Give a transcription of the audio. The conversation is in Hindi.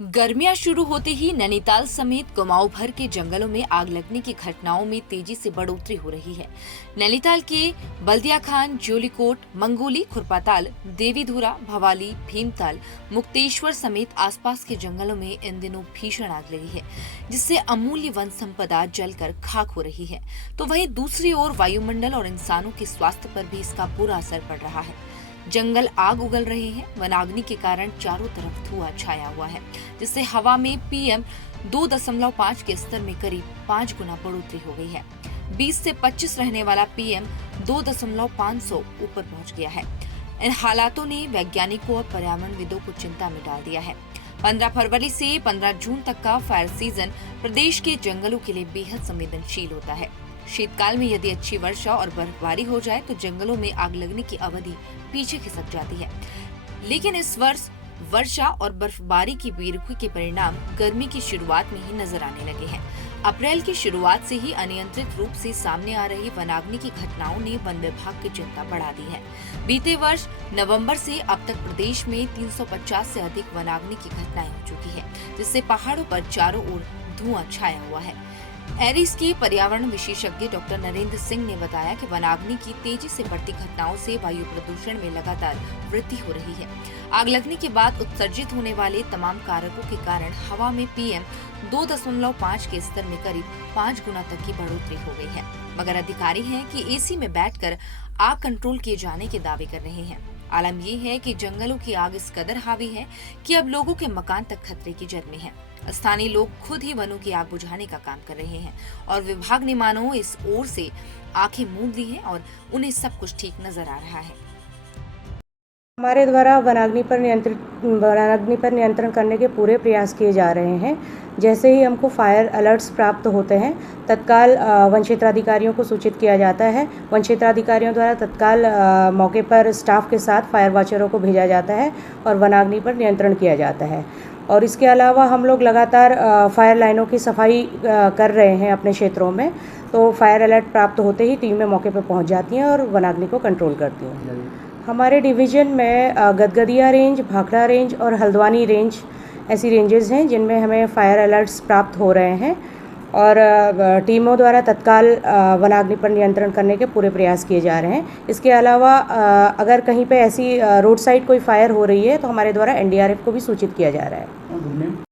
गर्मियां शुरू होते ही नैनीताल समेत कुमाऊं भर के जंगलों में आग लगने की घटनाओं में तेजी से बढ़ोतरी हो रही है। नैनीताल के बल्दिया खान, ज्योलिकोट, मंगोली, खुरपाताल, देवीधुरा, भवाली, भीमताल, मुक्तेश्वर समेत आसपास के जंगलों में इन दिनों भीषण आग लगी है, जिससे अमूल्य वन संपदा जलकर खाक हो रही है। तो वहीं दूसरी ओर वायुमंडल और इंसानों के स्वास्थ्य पर भी इसका बुरा असर पड़ रहा है। जंगल आग उगल रहे हैं। वनाग्नि के कारण चारों तरफ धुआं छाया हुआ है, जिससे हवा में PM 2.5 के स्तर में करीब 5 गुना बढ़ोतरी हो गई है। 20 से 25 रहने वाला PM 2.500 ऊपर पहुंच गया है। इन हालातों ने वैज्ञानिकों और पर्यावरणविदों को चिंता में डाल दिया है। 15 फरवरी से 15 जून तक का फायर सीजन प्रदेश के जंगलों के लिए बेहद संवेदनशील होता है। शीतकाल में यदि अच्छी वर्षा और बर्फबारी हो जाए तो जंगलों में आग लगने की अवधि पीछे खिसक जाती है। लेकिन इस वर्ष वर्षा और बर्फबारी की बेरुखी के परिणाम गर्मी की शुरुआत में ही नजर आने लगे हैं। अप्रैल की शुरुआत से ही अनियंत्रित रूप से सामने आ रही वनाग्नि की घटनाओं ने वन विभाग की चिंता बढ़ा दी है। बीते वर्ष नवंबर से अब तक प्रदेश में 350 से अधिक वनाग्नि की घटनाएं हो चुकी है, जिससे पहाड़ों पर चारों ओर धुआं छाया हुआ है। एरिस के पर्यावरण विशेषज्ञ डॉक्टर नरेंद्र सिंह ने बताया कि वनाग्नि की तेजी से बढ़ती घटनाओं से वायु प्रदूषण में लगातार वृद्धि हो रही है। आग लगने के बाद उत्सर्जित होने वाले तमाम कारकों के कारण हवा में PM 2.5 के स्तर में करीब 5 गुना तक की बढ़ोतरी हो गई है। मगर अधिकारी हैं कि AC में बैठकर आग कंट्रोल किए जाने के दावे कर रहे हैं। आलम ये है कि जंगलों की आग इस कदर हावी है कि अब लोगों के मकान तक खतरे की जद में है। स्थानीय लोग खुद ही वनों की आग बुझाने का काम कर रहे हैं और विभाग ने मानो इस ओर से आंखें मूंद ली हैं और उन्हें सब कुछ ठीक नजर आ रहा है। हमारे द्वारा वनाग्नि पर नियंत्रण करने के पूरे प्रयास किए जा रहे हैं। जैसे ही हमको फायर अलर्ट्स प्राप्त होते हैं, तत्काल वन क्षेत्राधिकारियों को सूचित किया जाता है। वन क्षेत्राधिकारियों द्वारा तत्काल मौके पर स्टाफ के साथ फायर वॉचरों को भेजा जाता है और वनाग्नि पर नियंत्रण किया जाता है। और इसके अलावा हम लोग लगातार फायर लाइनों की सफाई कर रहे हैं अपने क्षेत्रों में। तो फायर अलर्ट प्राप्त होते ही टीमें मौके पर पहुंच जाती हैं और वनाग्नि को कंट्रोल करती हैं। हमारे डिवीज़न में गदगदिया रेंज, भाखड़ा रेंज और हल्द्वानी रेंज ऐसी रेंजेस हैं जिनमें हमें फायर अलर्ट्स प्राप्त हो रहे हैं और टीमों द्वारा तत्काल वनाग्नि पर नियंत्रण करने के पूरे प्रयास किए जा रहे हैं। इसके अलावा अगर कहीं पे ऐसी रोड साइड कोई फायर हो रही है तो हमारे द्वारा NDRF को भी सूचित किया जा रहा है।